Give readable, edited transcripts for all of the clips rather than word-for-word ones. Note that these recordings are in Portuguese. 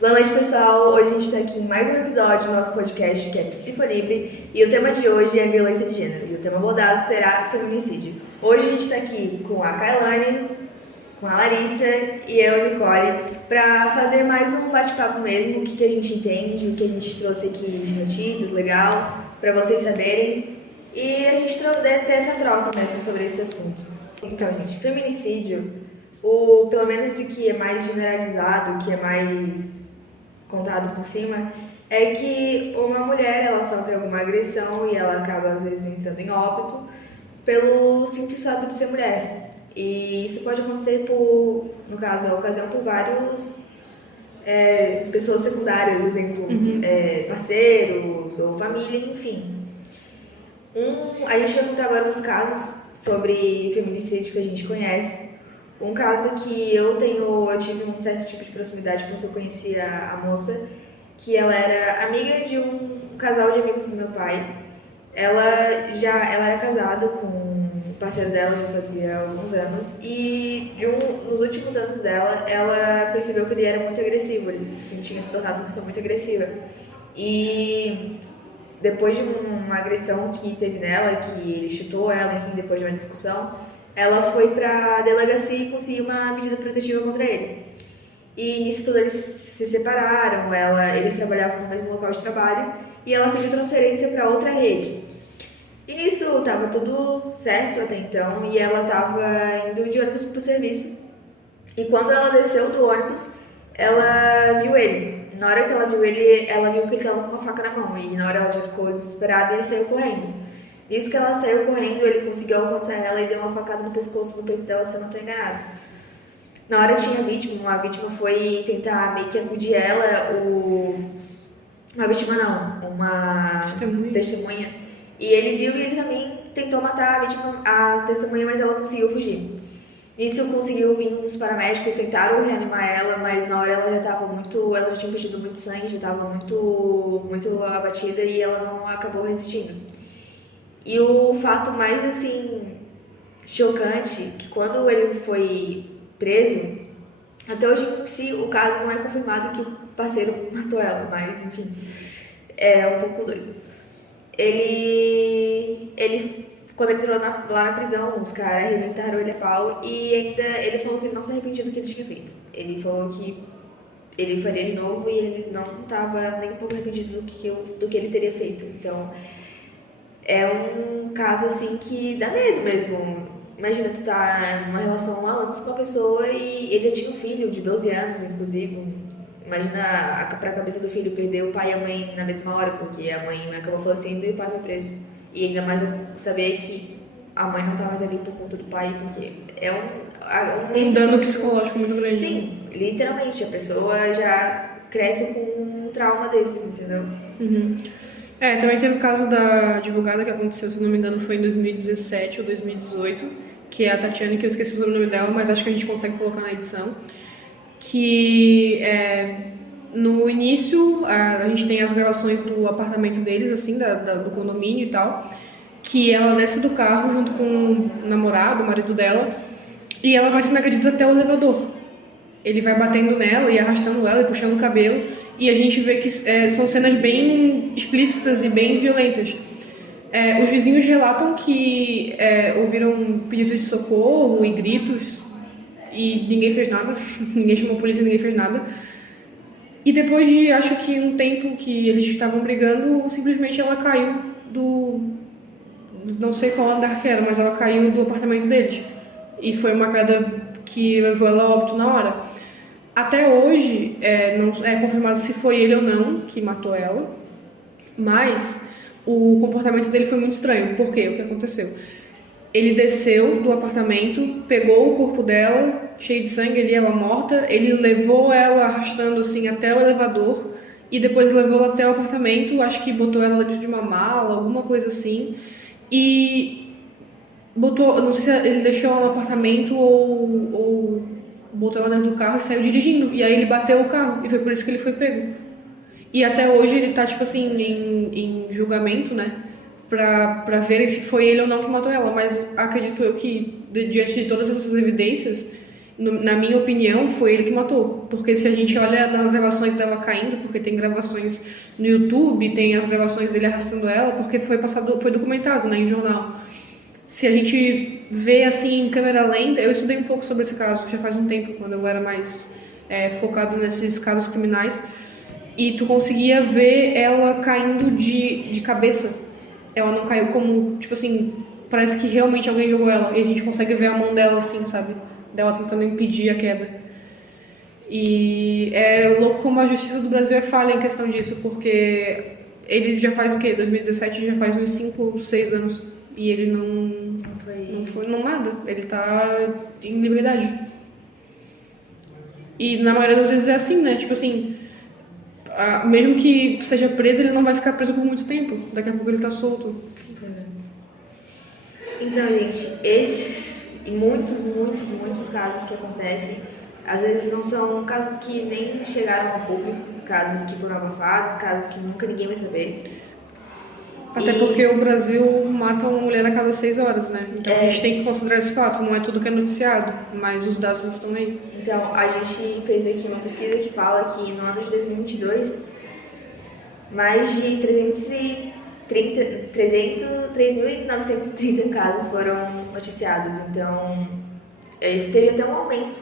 Boa noite, pessoal. Hoje a gente está aqui em mais um episódio do nosso podcast, que é Psicolivre, e o tema de hoje é violência de gênero, e o tema abordado será feminicídio. Hoje a gente está aqui com a Kailane, com a Larissa e eu, Nicole, para fazer mais um bate-papo mesmo, o que a gente entende, o que a gente trouxe aqui de notícias, legal, para vocês saberem, e a gente ter essa troca mesmo sobre esse assunto. Então, gente, feminicídio, pelo menos do que é mais generalizado, o que é mais contado por cima, é que uma mulher ela sofre alguma agressão e ela acaba às vezes entrando em óbito pelo simples fato de ser mulher. E isso pode acontecer no caso, a ocasião por vários pessoas secundárias, por exemplo, parceiros ou família, enfim. A gente vai contar agora uns casos sobre feminicídio que a gente conhece. Um caso que eu tive um certo tipo de proximidade porque eu conhecia a moça, que ela era amiga de um casal de amigos do meu pai. Ela era casada com o parceiro dela já fazia alguns anos e nos últimos anos dela, ela percebeu que ele era muito agressivo, ele tinha se tornado uma pessoa muito agressiva. E depois de uma agressão que teve nela, que ele chutou ela, enfim, depois de uma discussão, ela foi pra delegacia e conseguiu uma medida protetiva contra ele. E nisso tudo eles se separaram, eles trabalhavam no mesmo local de trabalho e ela pediu transferência para outra rede. E nisso tava tudo certo até então e ela tava indo de ônibus pro serviço. E quando ela desceu do ônibus, ela viu ele. Na hora que ela viu ele, ela viu que ele tava com uma faca na mão e na hora ela já ficou desesperada e saiu correndo. Nisso que ela saiu correndo, ele conseguiu alcançar ela e deu uma facada no pescoço, no peito dela, se eu não estou enganada. Na hora tinha a vítima foi tentar meio que acudir ela, uma vítima não, uma testemunha. E ele viu e ele também tentou matar a testemunha, mas ela conseguiu fugir. Nisso conseguiu vir uns paramédicos, tentaram reanimar ela, mas na hora ela já tinha perdido muito sangue, já estava muito abatida e ela não acabou resistindo. E o fato mais, assim, chocante, que quando ele foi preso, até hoje em si o caso não é confirmado que o parceiro matou ela, mas, enfim, é um pouco doido. Quando ele entrou lá na prisão, os caras arrebentaram ele a pau e ainda ele falou que ele não se arrependia do que ele tinha feito. Ele falou que ele faria de novo e ele não estava nem um pouco arrependido do que ele teria feito. Então, é um caso assim que dá medo mesmo. Imagina, tu tá numa relação há anos com a pessoa e ele já tinha um filho de 12 anos, inclusive. Imagina pra cabeça do filho perder o pai e a mãe na mesma hora, porque a mãe acabou falecendo e o pai foi preso. E ainda mais saber que a mãe não tá mais ali por conta do pai, porque é um dano psicológico muito grande. Sim, literalmente, a pessoa já cresce com um trauma desses, entendeu? Também teve o caso da advogada que aconteceu, se não me engano, foi em 2017 ou 2018, que é a Tatiane, que eu esqueci o nome dela, mas acho que a gente consegue colocar na edição, que no início a gente tem as gravações do apartamento deles, assim, do condomínio e tal, que ela desce do carro junto com o namorado, o marido dela, e ela vai sendo agredida até o elevador. Ele vai batendo nela e arrastando ela e puxando o cabelo, e a gente vê que são cenas bem explícitas e bem violentas. Os vizinhos relatam que ouviram pedidos de socorro e gritos e ninguém fez nada, ninguém chamou a polícia, ninguém fez nada. E depois de, acho que um tempo que eles estavam brigando, simplesmente ela caiu não sei qual andar que era, mas ela caiu do apartamento deles. E foi uma queda que levou ela a óbito na hora. Até hoje, não é confirmado se foi ele ou não que matou ela, mas o comportamento dele foi muito estranho. Por quê? O que aconteceu? Ele desceu do apartamento, pegou o corpo dela, cheio de sangue ali, ela morta, ele levou ela arrastando assim até o elevador e depois levou ela até o apartamento, acho que botou ela dentro de uma mala, alguma coisa assim, e botou, não sei se ele deixou ela no apartamento ou botou ela dentro do carro e saiu dirigindo. E aí ele bateu o carro e foi por isso que ele foi pego. E até hoje ele tá, tipo assim, em julgamento, né? Pra verem se foi ele ou não que matou ela. Mas acredito eu que, diante de todas essas evidências, na minha opinião, foi ele que matou. Porque se a gente olha nas gravações dela caindo, porque tem gravações no YouTube, tem as gravações dele arrastando ela, porque foi documentado, né, em jornal. Se a gente vê assim em câmera lenta, eu estudei um pouco sobre esse caso, já faz um tempo, quando eu era mais focado nesses casos criminais, e tu conseguia ver ela caindo de cabeça. Ela não caiu como, tipo assim, parece que realmente alguém jogou ela, e a gente consegue ver a mão dela assim, sabe? Dela tentando impedir a queda. E é louco como a justiça do Brasil é falha em questão disso, porque ele já faz o quê? 2017 já faz uns 5, 6 anos. E ele não nada. Ele tá em liberdade. E na maioria das vezes é assim, né? Tipo assim, mesmo que seja preso, ele não vai ficar preso por muito tempo. Daqui a pouco ele tá solto. Então, gente, esses e muitos, muitos, muitos casos que acontecem, às vezes não são casos que nem chegaram ao público, casos que foram abafados, casos que nunca ninguém vai saber. Até porque o Brasil mata uma mulher a cada 6 horas, né? Então a gente tem que considerar esse fato. Não é tudo que é noticiado, mas os dados estão aí. Então, a gente fez aqui uma pesquisa que fala que no ano de 2022, mais de 3.930 casos foram noticiados. Então, teve até um aumento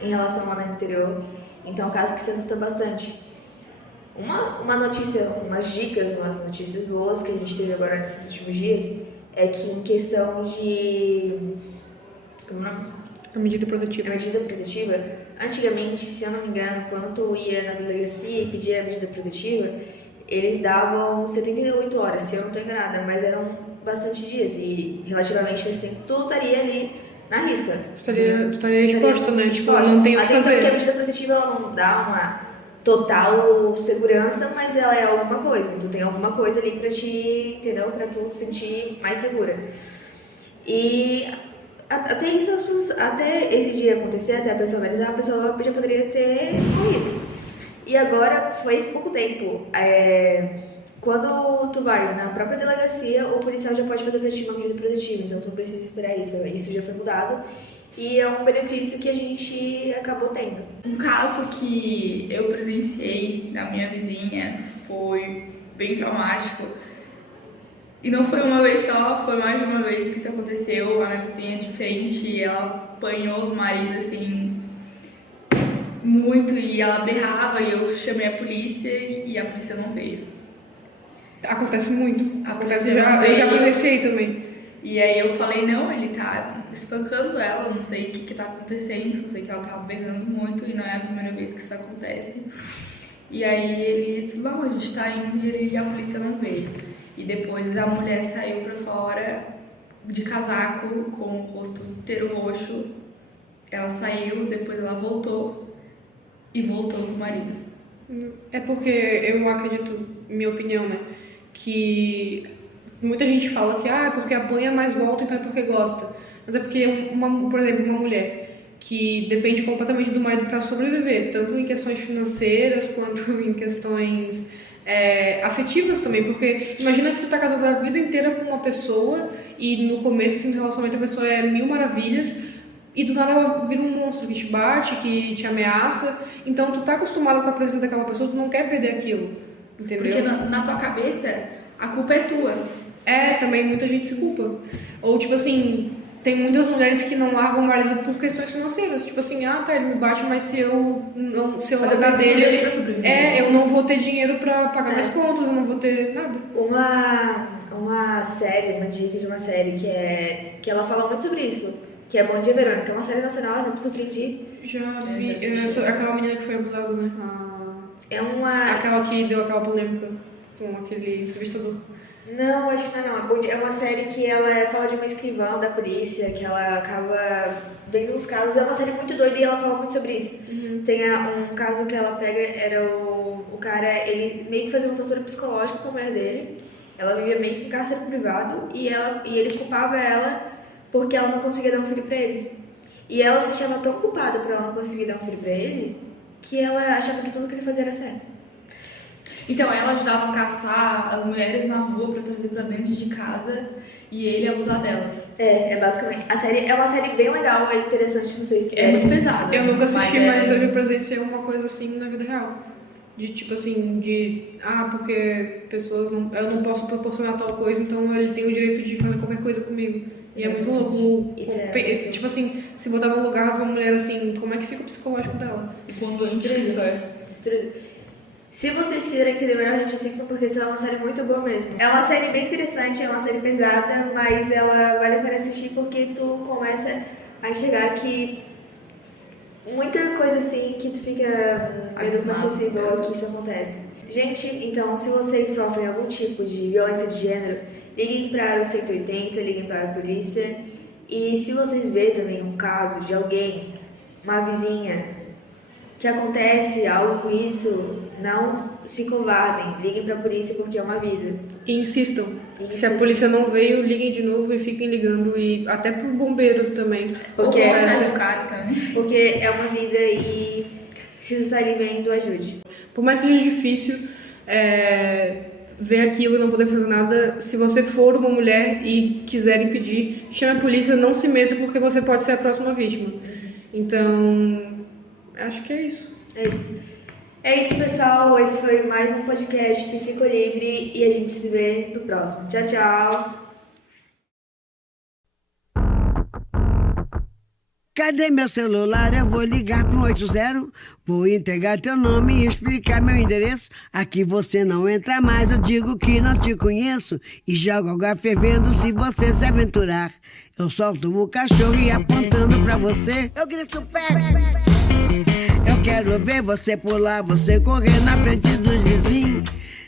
em relação ao ano anterior. Então, é um caso que se assusta bastante. Uma notícia, umas dicas, umas notícias boas que a gente teve agora nesses últimos dias é que em questão de... Como é o nome? A medida protetiva. A medida protetiva, antigamente, se eu não me engano, quando tu ia na delegacia e pedia a medida protetiva, eles davam 78 horas, se eu não estou enganada, mas eram bastante dias e relativamente esse tempo tu estaria ali na risca. Estaria exposta, né? Tipo, não tem o que fazer. Até porque a medida protetiva ela não dá uma total segurança, mas ela é alguma coisa. Tu tem alguma coisa ali pra te, entendeu? Pra tu se sentir mais segura. E até esse dia acontecer, até a pessoa analisar, a pessoa já poderia ter morrido. E agora, faz pouco tempo, quando tu vai na própria delegacia, o policial já pode fazer pra ti uma medida protetiva, então tu não precisa esperar isso. Isso já foi mudado. E é um benefício que a gente acabou tendo. Um caso que eu presenciei da minha vizinha foi bem traumático. E não foi uma vez só, foi mais de uma vez que isso aconteceu. A minha vizinha de frente, ela apanhou o marido, assim, muito. E ela berrava e eu chamei a polícia e a polícia não veio. Acontece muito. Eu já presenciei também. E aí eu falei, não, ele tá espancando ela, não sei o que tá acontecendo, só sei que ela tava berrando muito e não é a primeira vez que isso acontece. E aí ele disse, não, a gente tá indo e a polícia não veio. E depois a mulher saiu pra fora de casaco, com o rosto inteiro roxo. Ela saiu, depois ela voltou e voltou com o marido. É porque eu acredito, minha opinião, né, que muita gente fala que porque apanha mais volta, então é porque gosta. Mas é porque, por exemplo, uma mulher que depende completamente do marido para sobreviver, tanto em questões financeiras quanto em questões afetivas também, porque imagina que tu tá casado a vida inteira com uma pessoa e no começo assim, do relacionamento a pessoa é mil maravilhas e do nada ela vira um monstro que te bate, que te ameaça, então tu tá acostumado com a presença daquela pessoa, tu não quer perder aquilo, entendeu? Porque na tua cabeça a culpa é tua. Também muita gente se culpa. Ou tipo assim, tem muitas mulheres que não largam o marido por questões financeiras. Tipo assim, ele me bate, mas se eu largar dele, eu não vou ter dinheiro pra pagar minhas contas, eu não vou ter nada. Uma série, uma dica de uma série que ela fala muito sobre isso, que é Bom Dia, Verônica. É uma série nacional, eu me surpreendi. Já vi. Aquela menina que foi abusada, né? Aquela que deu aquela polêmica com aquele entrevistador. Não, acho que não. É uma série que ela fala de uma escrivã da polícia, que ela acaba vendo uns casos. É uma série muito doida e ela fala muito sobre isso. Uhum. Tem um caso que ela pega, era o cara, ele meio que fazia uma tortura psicológica com a mulher dele. Ela vivia meio que em cárcere privado e ele culpava ela porque ela não conseguia dar um filho pra ele. E ela se achava tão culpada por ela não conseguir dar um filho pra ele, que ela achava que tudo que ele fazia era certo. Então ela ajudava a caçar as mulheres na rua pra trazer pra dentro de casa e ele abusar delas. É basicamente. A série é uma série bem legal, é interessante vocês É muito pesado. Eu nunca assisti, mas é- eu já presenciei uma coisa assim na vida real. De tipo assim, porque pessoas não. Eu não posso proporcionar tal coisa, então ele tem o direito de fazer qualquer coisa comigo. E é muito louco. Isso é Tipo assim, se botar no lugar de uma mulher assim, como é que fica o psicológico dela? Quando a gente isso é. Destruído. Se vocês quiserem entender melhor, gente, assistam porque essa é uma série muito boa mesmo. É uma série bem interessante, é uma série pesada, mas ela vale a pena assistir porque tu começa a enxergar que muita coisa assim que tu fica meu Deus, não é possível que isso acontece. Gente, então, se vocês sofrem algum tipo de violência de gênero, liguem para o 180, liguem para a polícia. E se vocês verem também um caso de alguém, uma vizinha, que acontece algo com isso, não se covardem, liguem pra polícia porque é uma vida. E insistam. Insistam. Se a polícia não veio, liguem de novo e fiquem ligando. E até pro bombeiro também. Porque, Ou o cara também. porque é uma vida e se você tá ali vendo, ajude. Por mais que seja difícil ver aquilo e não poder fazer nada, se você for uma mulher e quiser impedir, chame a polícia, não se meta porque você pode ser a próxima vítima. Então, acho que é isso. É isso, pessoal. Esse foi mais um podcast Psico Livre e a gente se vê no próximo. Tchau, tchau. Cadê meu celular? Eu vou ligar pro 80. Vou entregar teu nome e explicar meu endereço. Aqui você não entra mais, eu digo que não te conheço. E jogo água fervendo se você se aventurar. Eu solto o cachorro e apontando pra você, eu grito perto. Eu quero ver você pular, você correr na frente dos vizinhos.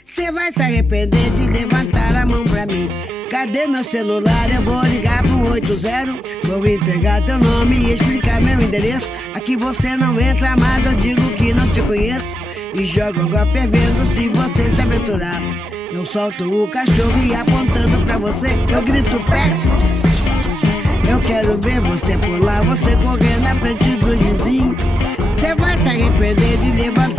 Você vai se arrepender de levantar a mão pra mim. Cadê meu celular? Eu vou ligar pro 80. Vou entregar teu nome e explicar meu endereço. Aqui você não entra mais, eu digo que não te conheço. E jogo água fervendo se você se aventurar. Eu solto o cachorro e apontando pra você, eu grito perto. Eu quero ver você pular, você correr na frente dos vizinhos. Você vai se arrepender de levantar